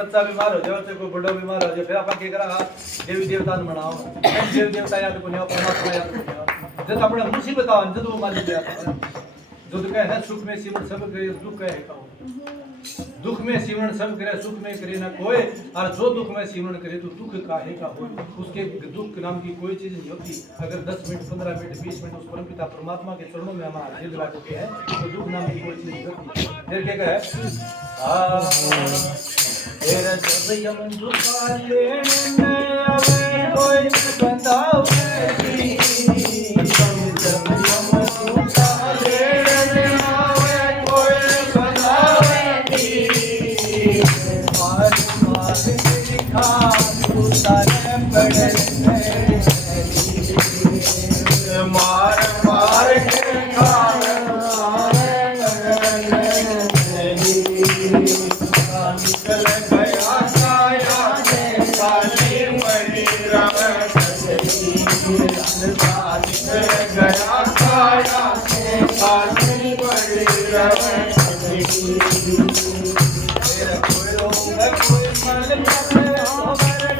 बच्चा बीमार हो जाए, कोई बड़ा बीमार हो जाए, फिर अपन क्या करा देवी देवता ने मनाओ, देवी देवता याद को परमात्मा याद को जब अपने मुसीबत आओ जब वो मान लिया जो तो कहे ना सुख में सिमरण सब करे दुख है का दुख में सिमरण सब करे सुख में करे ना कोई, और जो दुख में सिमरण करे तो दुख काहे का हो, उसके दुख नाम की कोई चीज नहीं होती। अगर 10 मिनट 15 मिनट 20 मिनट उस परम पिता परमात्मा के चरणों में हमारा दिल लगा चुके हैं तो दुख नाम की कोई चीज नहीं होती। फिर क्या कहे तेरा जब यमन दुखा लेने आवे कोई बंदाओ मार मार के निकल गया साया काली मणि रवत निकल गया साया काली मणि रवत मेरा कोई रोग कोई मल मालन